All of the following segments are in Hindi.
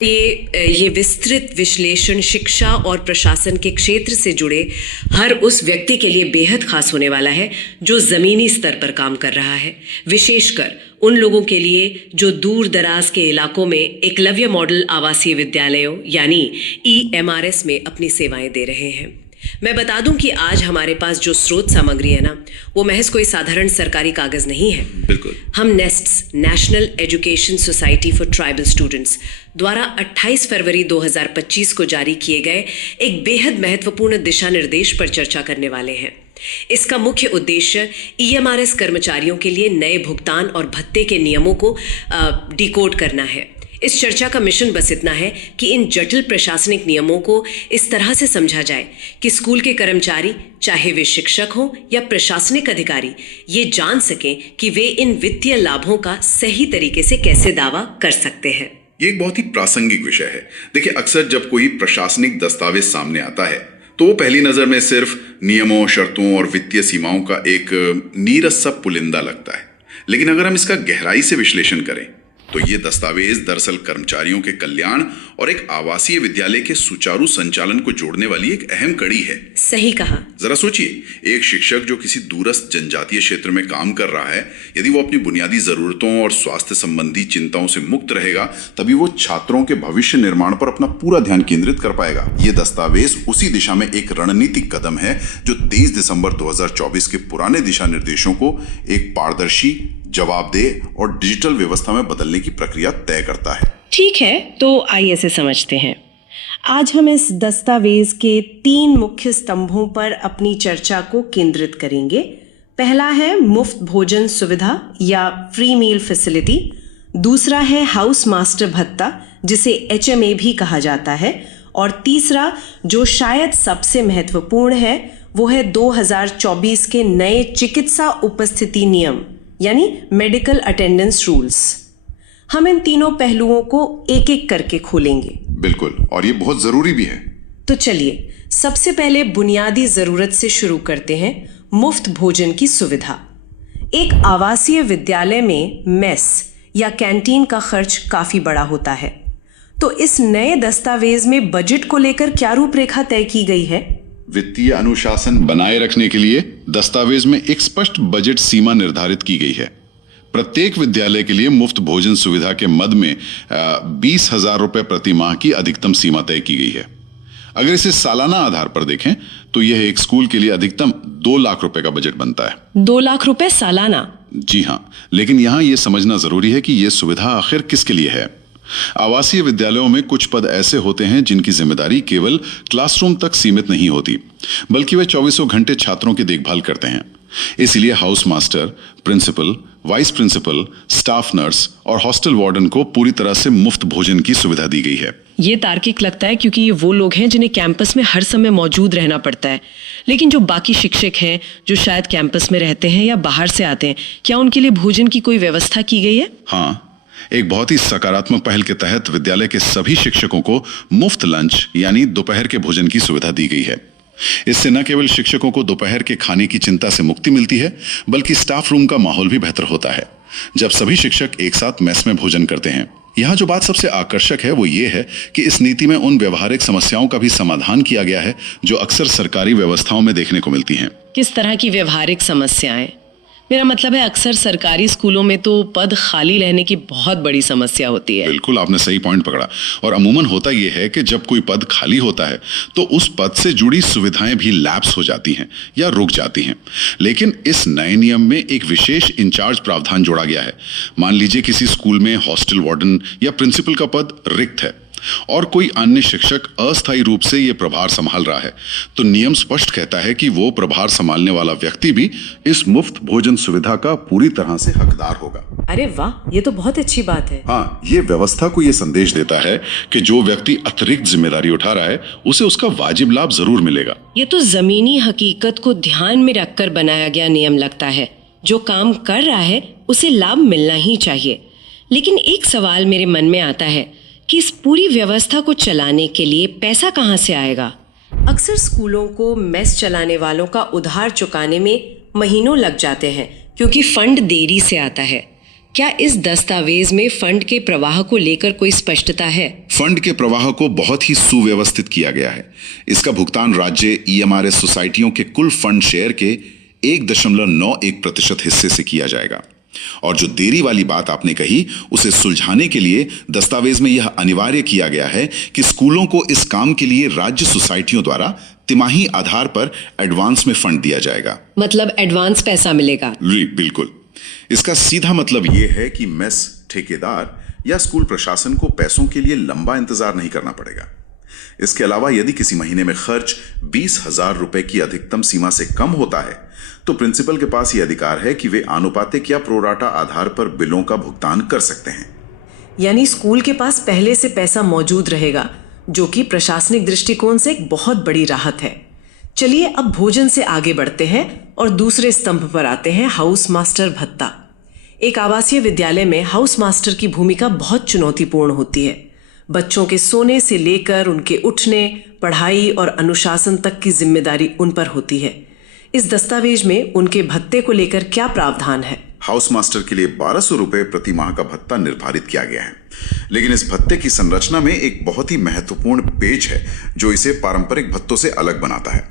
ये विस्तृत विश्लेषण शिक्षा और प्रशासन के क्षेत्र से जुड़े हर उस व्यक्ति के लिए बेहद खास होने वाला है जो जमीनी स्तर पर काम कर रहा है, विशेषकर उन लोगों के लिए जो दूर दराज के इलाकों में एकलव्य मॉडल आवासीय विद्यालयों यानी EMRS में अपनी सेवाएं दे रहे हैं। मैं बता दूं कि आज हमारे पास जो स्रोत सामग्री है ना, वो महज कोई साधारण सरकारी कागज नहीं है। बिल्कुल। हम nests national education society for tribal students द्वारा 28 फरवरी 2025 को जारी किए गए एक बेहद महत्वपूर्ण दिशा निर्देश पर चर्चा करने वाले हैं। इसका मुख्य उद्देश्य EMRS कर्मचारियों के लिए नए भुगतान और भत्ते के नियमों को डिकोड करना है। इस चर्चा का मिशन बस इतना है कि इन जटिल प्रशासनिक नियमों को इस तरह से समझा जाए कि स्कूल के कर्मचारी, चाहे वे शिक्षक हों या प्रशासनिक अधिकारी, ये जान सकें कि वे इन वित्तीय लाभों का सही तरीके से कैसे दावा कर सकते हैं। ये एक बहुत ही प्रासंगिक विषय है। देखिए, अक्सर जब कोई प्रशासनिक दस्तावेज सामने आता है तो वो पहली नजर में सिर्फ नियमों, शर्तों और वित्तीय सीमाओं का एक नीरस सा पुलिंदा लगता है, लेकिन अगर हम इसका गहराई से विश्लेषण करें तो ये दस्तावेज दरअसल कर्मचारियों के कल्याण और एक आवासीय विद्यालय के सुचारू संचालन को जोड़ने वाली एक अहम कड़ी है। सही कहा। जरा सोचिए, एक शिक्षक जो किसी दूरस्थ जनजातीय क्षेत्र में काम कर रहा है, यदि वो अपनी बुनियादी जरूरतों और स्वास्थ्य संबंधी चिंताओं से मुक्त रहेगा, तभी वो छात्रों के भविष्य निर्माण पर अपना पूरा ध्यान केंद्रित कर पाएगा। ये दस्तावेज उसी दिशा में एक रणनीतिक कदम है जो 23 दिसंबर 2024 के पुराने दिशा निर्देशों को एक पारदर्शी, जवाबदेह और डिजिटल व्यवस्था में बदलने की प्रक्रिया तय करता है। ठीक है, तो आइए इसे समझते हैं। आज हम इस दस्तावेज के 3 मुख्य स्तंभों पर अपनी चर्चा को केंद्रित करेंगे। पहला है मुफ्त भोजन सुविधा या फ्री मील फैसिलिटी। दूसरा है हाउस मास्टर भत्ता, जिसे HMA भी कहा जाता है। और तीसरा, जो शायद सबसे महत्वपूर्ण है, वो है 2024 के नए चिकित्सा उपस्थिति नियम यानी मेडिकल अटेंडेंस रूल्स। हम इन तीनों पहलुओं को एक एक करके खोलेंगे। बिल्कुल, और ये बहुत जरूरी भी है। तो चलिए सबसे पहले बुनियादी जरूरत से शुरू करते हैं, मुफ्त भोजन की सुविधा। एक आवासीय विद्यालय में मेस या कैंटीन का खर्च काफी बड़ा होता है, तो इस नए दस्तावेज में बजट को लेकर क्या रूपरेखा तय की गई है? वित्तीय अनुशासन बनाए रखने के लिए दस्तावेज में एक स्पष्ट बजट सीमा निर्धारित की गई है। प्रत्येक विद्यालय के लिए मुफ्त भोजन सुविधा के मद में 20,000 रुपए प्रति माह की अधिकतम सीमा तय की गई है। अगर इसे सालाना आधार पर देखें तो यह एक स्कूल के लिए अधिकतम 2 लाख रुपए का बजट बनता है। 2 लाख रुपए सालाना? जी हाँ, लेकिन यहाँ यह समझना जरूरी है कि यह सुविधा आखिर किसके लिए है। आवासीय विद्यालयों में कुछ पद ऐसे होते हैं जिनकी जिम्मेदारी केवल क्लासरूम तक सीमित नहीं होती, बल्कि वे 24 घंटे छात्रों की देखभाल करते हैं। इसलिए house master, principal, vice principal, staff nurse और हॉस्टल वार्डन को पूरी तरह से मुफ्त भोजन की सुविधा दी गई है। ये तार्किक लगता है क्योंकि ये वो लोग हैं जिन्हें कैंपस में हर समय मौजूद रहना पड़ता है। लेकिन जो बाकी शिक्षक हैं जो शायद कैंपस में रहते हैं या बाहर से आते हैं, क्या उनके लिए भोजन की कोई व्यवस्था की गई है? हाँ, एक बहुत ही सकारात्मक पहल के तहत विद्यालय के सभी शिक्षकों को मुफ्त लंच यानी दोपहर के भोजन की सुविधा दी गई है। इससे न केवल शिक्षकों को दोपहर के खाने की चिंता से मुक्ति मिलती है, बल्कि स्टाफ रूम का माहौल भी बेहतर होता है जब सभी शिक्षक एक साथ मेस में भोजन करते हैं। यहाँ जो बात सबसे आकर्षक है वो ये है कि इस नीति में उन व्यवहारिक समस्याओं का भी समाधान किया गया है जो अक्सर सरकारी व्यवस्थाओं में देखने को मिलती हैं। किस तरह की व्यवहारिक समस्याएं? मेरा मतलब है अक्सर सरकारी स्कूलों में तो पद खाली रहने की बहुत बड़ी समस्या होती है। बिल्कुल, आपने सही पॉइंट पकड़ा। और अमूमन होता यह है कि जब कोई पद खाली होता है तो उस पद से जुड़ी सुविधाएं भी लैप्स हो जाती हैं या रुक जाती हैं। लेकिन इस नए नियम में एक विशेष इंचार्ज प्रावधान जोड़ा गया है। मान लीजिए किसी स्कूल में हॉस्टल वार्डन या प्रिंसिपल का पद रिक्त है और कोई अन्य शिक्षक अस्थायी रूप से ये प्रभार संभाल रहा है, तो नियम स्पष्ट कहता है कि वो प्रभार संभालने वाला व्यक्ति भी इस मुफ्त भोजन सुविधा का पूरी तरह से हकदार होगा। अरे वाह, ये तो बहुत अच्छी बात है। हाँ, ये व्यवस्था को ये संदेश देता है कि जो व्यक्ति अतिरिक्त जिम्मेदारी उठा रहा है उसे उसका वाजिब लाभ जरूर मिलेगा। ये तो जमीनी हकीकत को ध्यान में रखकर बनाया गया नियम लगता है। जो काम कर रहा है उसे लाभ मिलना ही चाहिए। लेकिन एक सवाल मेरे मन में आता है कि इस पूरी व्यवस्था को चलाने के लिए पैसा कहाँ से आएगा? अक्सर स्कूलों को मेस चलाने वालों का उधार चुकाने में महीनों लग जाते हैं क्योंकि फंड देरी से आता है। क्या इस दस्तावेज में फंड के प्रवाह को लेकर कोई स्पष्टता है? फंड के प्रवाह को बहुत ही सुव्यवस्थित किया गया है। इसका भुगतान राज्य ईएमआरएस सोसाइटियों के कुल फंड शेयर के 1.91% हिस्से से किया जाएगा। और जो देरी वाली बात आपने कही, उसे सुलझाने के लिए दस्तावेज में यह अनिवार्य किया गया है कि स्कूलों को इस काम के लिए राज्य सोसाइटियों द्वारा तिमाही आधार पर एडवांस में फंड दिया जाएगा। मतलब एडवांस पैसा मिलेगा? बिल्कुल। इसका सीधा मतलब यह है कि मेस, ठेकेदार या स्कूल प्रशासन को पैसों के लिए लंबा इंतजार नहीं करना पड़ेगा। इसके अलावा यदि किसी महीने में खर्च 20,000 रुपए की अधिकतम सीमा से कम होता है तो प्रिंसिपल के पास यह अधिकार है कि वे आनुपातिक या प्रोराटा आधार पर बिलों का भुगतान कर सकते हैं। यानी स्कूल के पास पहले से पैसा मौजूद रहेगा, जो कि प्रशासनिक दृष्टिकोण से एक बहुत बड़ी राहत है। चलिए अब भोजन से आगे बढ़ते हैं और दूसरे स्तंभ पर आते हैं, हाउस मास्टर भत्ता। एक आवासीय विद्यालय में हाउस मास्टर की भूमिका बहुत चुनौतीपूर्ण होती है। बच्चों के सोने से लेकर उनके उठने, पढ़ाई और अनुशासन तक की जिम्मेदारी उन पर होती है। इस दस्तावेज में उनके भत्ते को लेकर क्या प्रावधान है? हाउस मास्टर के लिए 1200 रुपए प्रति माह का भत्ता निर्धारित किया गया है, लेकिन इस भत्ते की संरचना में एक बहुत ही महत्वपूर्ण पेच है जो इसे पारंपरिक भत्तों से अलग बनाता है।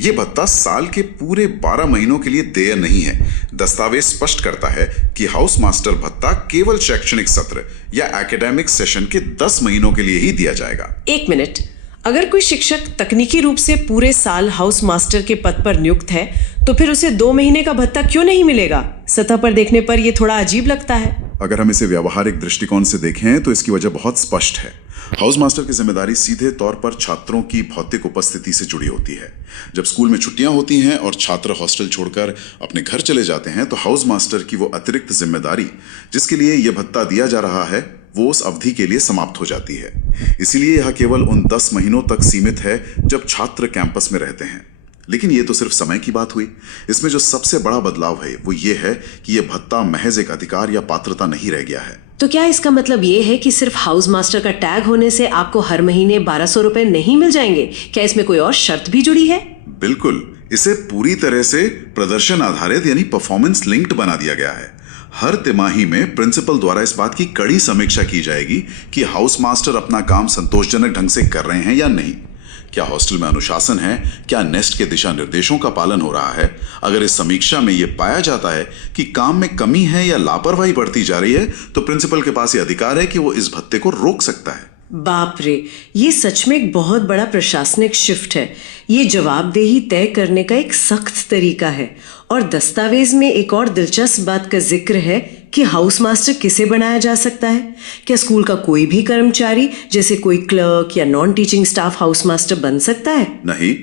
यह भत्ता साल के पूरे 12 महीनों के लिए देय नहीं है। दस्तावेज स्पष्ट करता है कि हाउस मास्टर भत्ता केवल शैक्षणिक सत्र या एकेडमिक सेशन के 10 महीनों के लिए ही दिया जाएगा। एक मिनट, अगर कोई शिक्षक तकनीकी रूप से पूरे साल हाउस मास्टर के पद पर नियुक्त है तो फिर उसे 2 महीने का भत्ता क्यों नहीं मिलेगा? सतह पर देखने पर यह थोड़ा अजीब लगता है। अगर हम इसे व्यावहारिक दृष्टिकोण से देखें तो इसकी वजह बहुत स्पष्ट है। हाउस मास्टर की जिम्मेदारी सीधे तौर पर छात्रों की भौतिक उपस्थिति से जुड़ी होती है। जब स्कूल में छुट्टियां होती हैं और छात्र हॉस्टल छोड़कर अपने घर चले जाते हैं तो हाउस मास्टर की वो अतिरिक्त जिम्मेदारी जिसके लिए यह भत्ता दिया जा रहा है वो उस अवधि के लिए समाप्त हो जाती है। इसीलिए यह केवल उन 10 महीनों तक सीमित है जब छात्र कैंपस में रहते हैं। लेकिन यह तो सिर्फ समय की बात हुई। इसमें जो सबसे बड़ा बदलाव है वो ये है कि यह भत्ता महज एक अधिकार या पात्रता नहीं रह गया है। तो क्या इसका मतलब ये है कि सिर्फ हाउस मास्टर का टैग होने से आपको हर महीने 1200 रुपए नहीं मिल जाएंगे? क्या इसमें कोई और शर्त भी जुड़ी है? बिल्कुल, इसे पूरी तरह से प्रदर्शन आधारित यानी परफॉर्मेंस लिंक्ड बना दिया गया है। हर तिमाही में प्रिंसिपल द्वारा इस बात की कड़ी समीक्षा की जाएगी कि हाउस मास्टर अपना काम संतोषजनक ढंग से कर रहे हैं या नहीं। क्या हॉस्टल में अनुशासन है? क्या नेस्ट के दिशा निर्देशों का पालन हो रहा है? अगर इस समीक्षा में यह पाया जाता है कि काम में कमी है या लापरवाही बढ़ती जा रही है तो प्रिंसिपल के पास यह अधिकार है कि वो इस भत्ते को रोक सकता है। बाप रे, ये सच में एक बहुत बड़ा प्रशासनिक शिफ्ट है। ये जवाबदेही तय करने का एक सख्त तरीका है। और दस्तावेज में एक और दिलचस्प बात का जिक्र है कि हाउस मास्टर किसे बनाया जा सकता है। क्या स्कूल का कोई भी कर्मचारी जैसे कोई क्लर्क या non teaching staff house master बन सकता है? नहीं,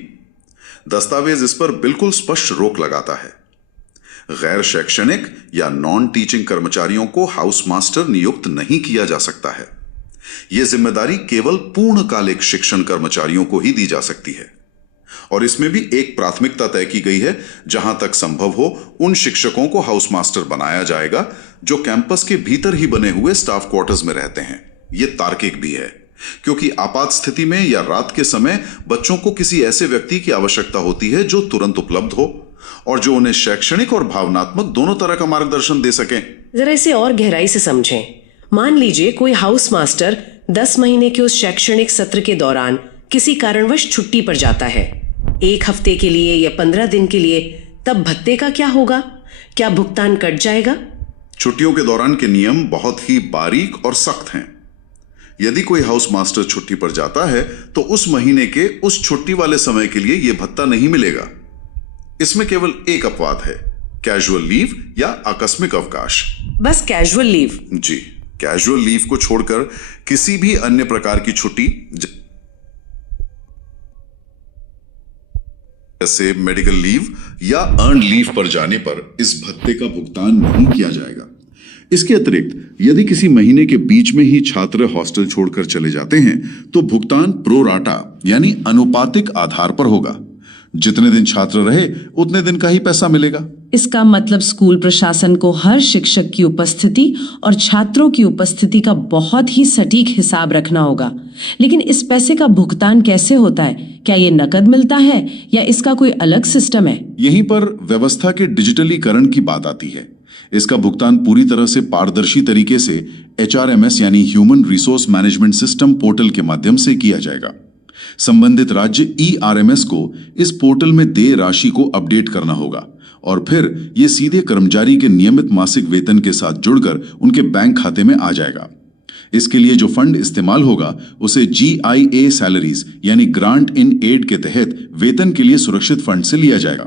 दस्तावेज इस पर बिल्कुल स्पष्ट रोक लगाता है। गैर शैक्षणिक या नॉन टीचिंग कर्मचारियों को हाउस मास्टर नियुक्त नहीं किया जा सकता है। यह जिम्मेदारी केवल पूर्णकालिक शिक्षण कर्मचारियों को ही दी जा सकती है। और इसमें भी एक प्राथमिकता तय की गई है, जहां तक संभव हो उन शिक्षकों को हाउस मास्टर बनाया जाएगा जो कैंपस के भीतर ही बने हुए स्टाफ क्वार्टर्स में रहते हैं। यह तार्किक भी है क्योंकि आपात स्थिति में या रात के समय बच्चों को किसी ऐसे व्यक्ति की आवश्यकता होती है जो तुरंत उपलब्ध हो और जो उन्हें शैक्षणिक और भावनात्मक दोनों तरह का मार्गदर्शन दे सके। जरा इसे और गहराई से समझें। मान लीजिए कोई हाउस मास्टर 10 महीने के उस शैक्षणिक सत्र के दौरान किसी कारणवश छुट्टी पर जाता है, 1 हफ्ते के लिए या 15 दिन के लिए, तब भत्ते का क्या होगा? क्या भुगतान कट जाएगा? छुट्टियों के दौरान के नियम बहुत ही बारीक और सख्त हैं। यदि कोई हाउस मास्टर छुट्टी पर जाता है तो उस महीने के उस छुट्टी वाले समय के लिए यह भत्ता नहीं मिलेगा। इसमें केवल एक अपवाद है, कैजुअल लीव या आकस्मिक अवकाश। बस कैजुअल लीव? जी, कैजुअल लीव को छोड़कर किसी भी अन्य प्रकार की छुट्टी जैसे मेडिकल लीव या अर्न लीव पर जाने पर इस भत्ते का भुगतान नहीं किया जाएगा। इसके अतिरिक्त यदि किसी महीने के बीच में ही छात्र हॉस्टल छोड़कर चले जाते हैं तो भुगतान प्रोराटा यानी अनुपातिक आधार पर होगा। जितने दिन छात्र रहे उतने दिन का ही पैसा मिलेगा। इसका मतलब स्कूल प्रशासन को हर शिक्षक की उपस्थिति और छात्रों की उपस्थिति का बहुत ही सटीक हिसाब रखना होगा। लेकिन इस पैसे का भुगतान कैसे होता है? क्या ये नकद मिलता है या इसका कोई अलग सिस्टम है? यहीं पर व्यवस्था के डिजिटलीकरण की बात आती है। इसका भुगतान पूरी तरह से पारदर्शी तरीके से HRMS यानी human resource management system portal के माध्यम से किया जाएगा। संबंधित राज्य ERMS को इस पोर्टल में देय राशि को अपडेट करना होगा और फिर ये सीधे कर्मचारी के नियमित मासिक वेतन के साथ जुड़कर उनके बैंक खाते में आ जाएगा। इसके लिए जो फंड इस्तेमाल होगा उसे GIA सैलरीज यानी ग्रांट इन एड के तहत वेतन के लिए सुरक्षित फंड से लिया जाएगा।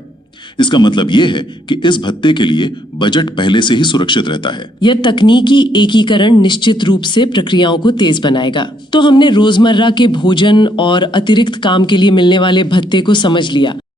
इसका मतलब यह है कि इस भत्ते के लिए बजट पहले से ही सुरक्षित रहता है। यह तकनीकी एकीकरण निश्चित रूप से प्रक्रियाओं को तेज बनाएगा। तो हमने रोजमर्रा के भोजन और अतिरिक्त काम के लिए मिलने वाले भत्ते को समझ लिया।